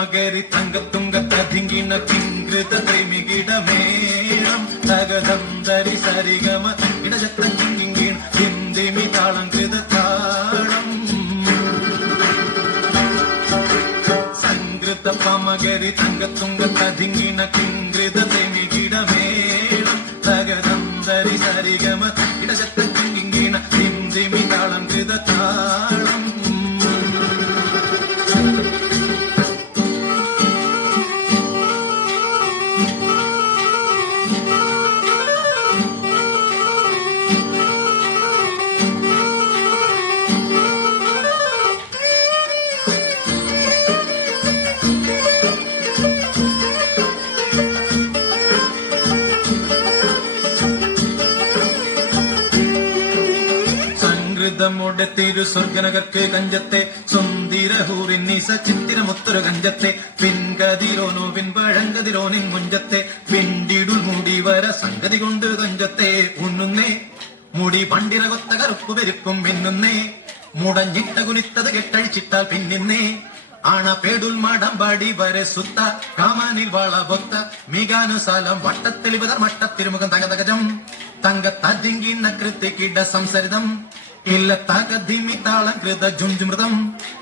പമകരി തങ്കത്തുങ്കത്തതിങ്കിണ കിങ്കൃത ത്രിമികിടമേളം തകതന്തരി സരിഗമ ഇടജത്ത കിങ്കിണ ഹിന്ദിമി താളം കൃത താളം സംകൃത പമകരി തങ്കത്തുങ്കത്തതിങ്കിണ കിങ്കൃത ത്രിമികിടമേളം തകതന്തരി സരിഗമ ഇടജത്ത കിങ്കിണ ഹിന്ദിമി താളം കൃത താളം ുടെ തിരു സ്വർഗനകർക്ക് കഞ്ചത്തെ സുന്ദിരഹൂറിന്നീസ ചിത്തിരമുത്തൊരു കഞ്ചത്തെ പിൻകതിരോനോ പിൻപഴങ്കതിരോനിൻ മുഞ്ചത്തെ പിണ്ടിടുൽ മുടി വര സംഗതി കൊണ്ട് കഞ്ചത്തെ ഉണ്ണുന്നേ മുടി പണ്ടിര കൊത്ത കറുപ്പ് പെരുപ്പും പിന്നുന്നേ മുടഞ്ഞിട്ട കുനിത്തത് കെട്ടഴിച്ചിട്ടാൽ പിന്നിന്നേ ആണ പേടുൽ മാടമ്പാടി വരെ സുത്ത കാമാനിൽ വള ബൊത്ത മികാനുസാലം വട്ടത്തെളിവതർ മട്ടത്തിരുമുഖം തകതകജം തങ്കത്തതിങ്കിണ്ണ കൃത്യക്കിട സംസരിതം ഇല്ല തകധിമി താളം കൃത ജുംജുമൃതം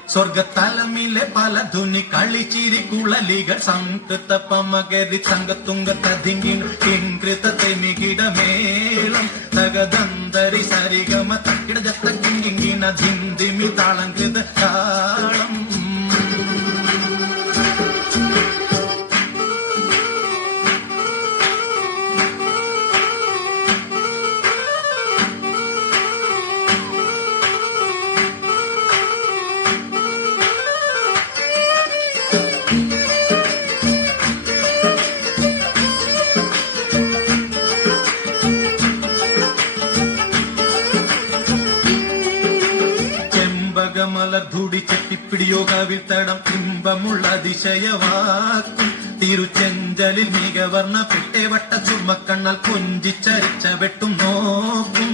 സ്വർഗത്തലമിലെ പല ധുനി കളിച്ചിരി കുളലികൾ സംകൃത പമകരി തങ്കത്തുങ്കത്തതിങ്കിണ കിങ്കൃത തെമികിടമേളം തകദന്തരി സരിഗമ തക്കിടജത്ത കിങ്കിണ ധിന്ദിമി താളം കൃത താളം മലർധൂടി ചെട്ടിപ്പിടിയോ കാവിൽ തടം ഇമ്പമുള്ള അതിശയവാക്കും തിരുച്ചെഞ്ചലിൽ മികവർണ്ണ പെട്ടേ വട്ട ചുമക്കണ്ണൽ കൊഞ്ചിച്ചരിച്ച വെട്ടും നോക്കും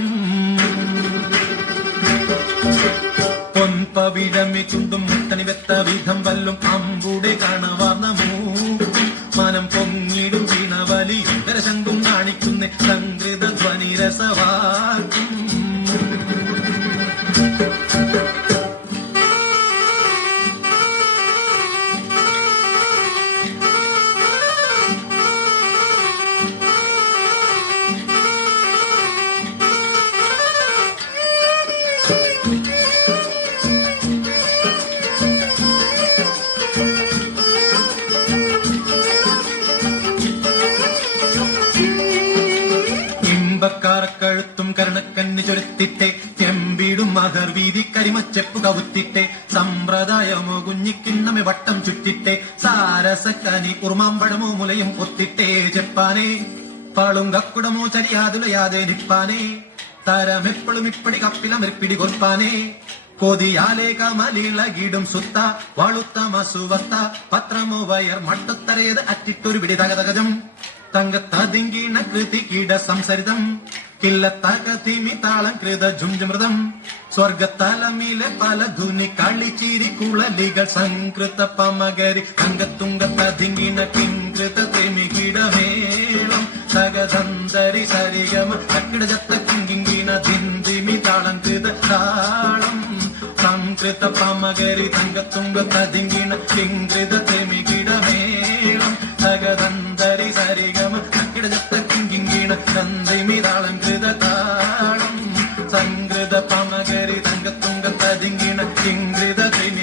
പൊൻപവിഴമി ചുണ്ടും മുത്തണി വെത്ത വിധം വല്ലും അമ്പൂടെ കാണവാർന്ന മൂക്കും മനം പൊങ്ങിടും വീണവലി ശങ്കും കാണിക്കുന്ന സംകൃത ധ്വനി രസവാക്കും കഴുത്തും കരണക്കണ്ണി ചൊരുത്തിട്ടെ ചെമ്പിടും മകർ വീതി കരിമച്ചെപ്പു കവുത്തിട്ടെ സമ്പ്രദായമോ കുഞ്ഞിക്കിണ്ണമെ വട്ടം ചുറ്റിട്ടെ സാരസക്കനി ഉറുമാമ്പഴമോ മുലയും പൊത്തിട്ടെ ചെപ്പാനെ പാളും കക്കുടമോ ചരിയാതുലയാതെ നിപ്പാനെ തരമെപ്പോഴും ഇപ്പടി കപ്പിലമെപ്പിടി കൊൽപ്പാനെ കൊതിയാലേ കമലിളകിടും സുത്ത വാളുത്ത മസുവത്ത പത്രമോ വയർ മട്ടത്തരയത് അറ്റിട്ടൊരു പിടി തകതകജം തങ്കത്തതിങ്കിണ കൃതികിട സംസരിതം കില്ലത്തകതിമി താളം കൃത ജുംജമൃതം സ്വർഗത്തലമിലെ പല ധുനി കളിച്ചിരി കുളലികൾ സംകൃത പമകരി തങ്കത്തുങ്കത്തതിങ്കിണ കിങ്കൃത തെമികിടമേളം തകതന്തരി സരിഗമ തക്കിടജത്ത കിങ്കിണ ധിന്ദിമി താളം കൃത താളം സംകൃത പമകരി തങ്കത്തുങ്കത്തതിങ്കിണ കിങ്കൃത തെമികിടമേളം തകതന്ത